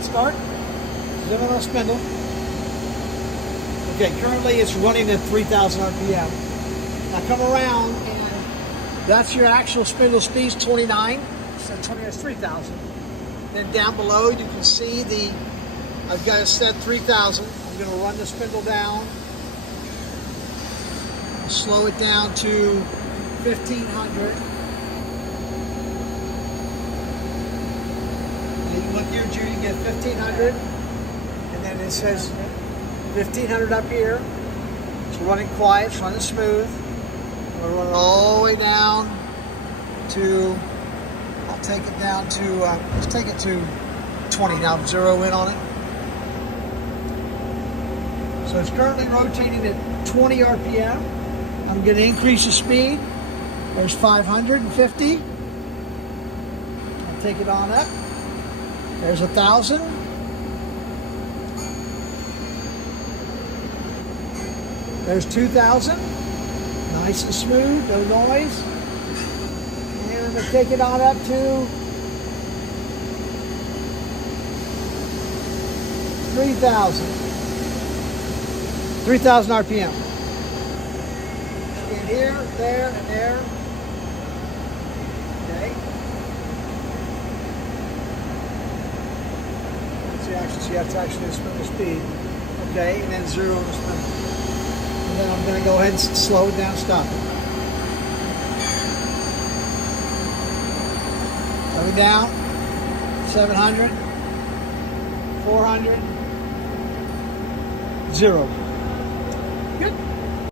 let's start. Zoom on our spindle. Okay, currently it's running at 3,000 RPM. Now come around and that's your actual spindle speed, 29. So 20 is 3,000. Then down below you can see I've got it set 3,000. I'm going to run the spindle down. Slow it down to 1,500. You can look here, Judy, you get 1,500. And then it says 1,500 up here. It's running quiet, it's running smooth. I'm going to run it all the way down to, I'll take it down to, let's take it to 20 now, zero in on it. So it's currently rotating at 20 RPM. I'm going to increase the speed. There's 550. I'll take it on up. There's 1,000. There's 2,000. Nice and smooth, no noise. And I'm going to take it on up to 3,000. 3,000 RPM. In here, there, and there. Okay. So you have to actually spindle speed. Okay, and then zero on the spindle. And then I'm going to go ahead and slow it down, stop it. Coming down, 700, 400, 0. Good.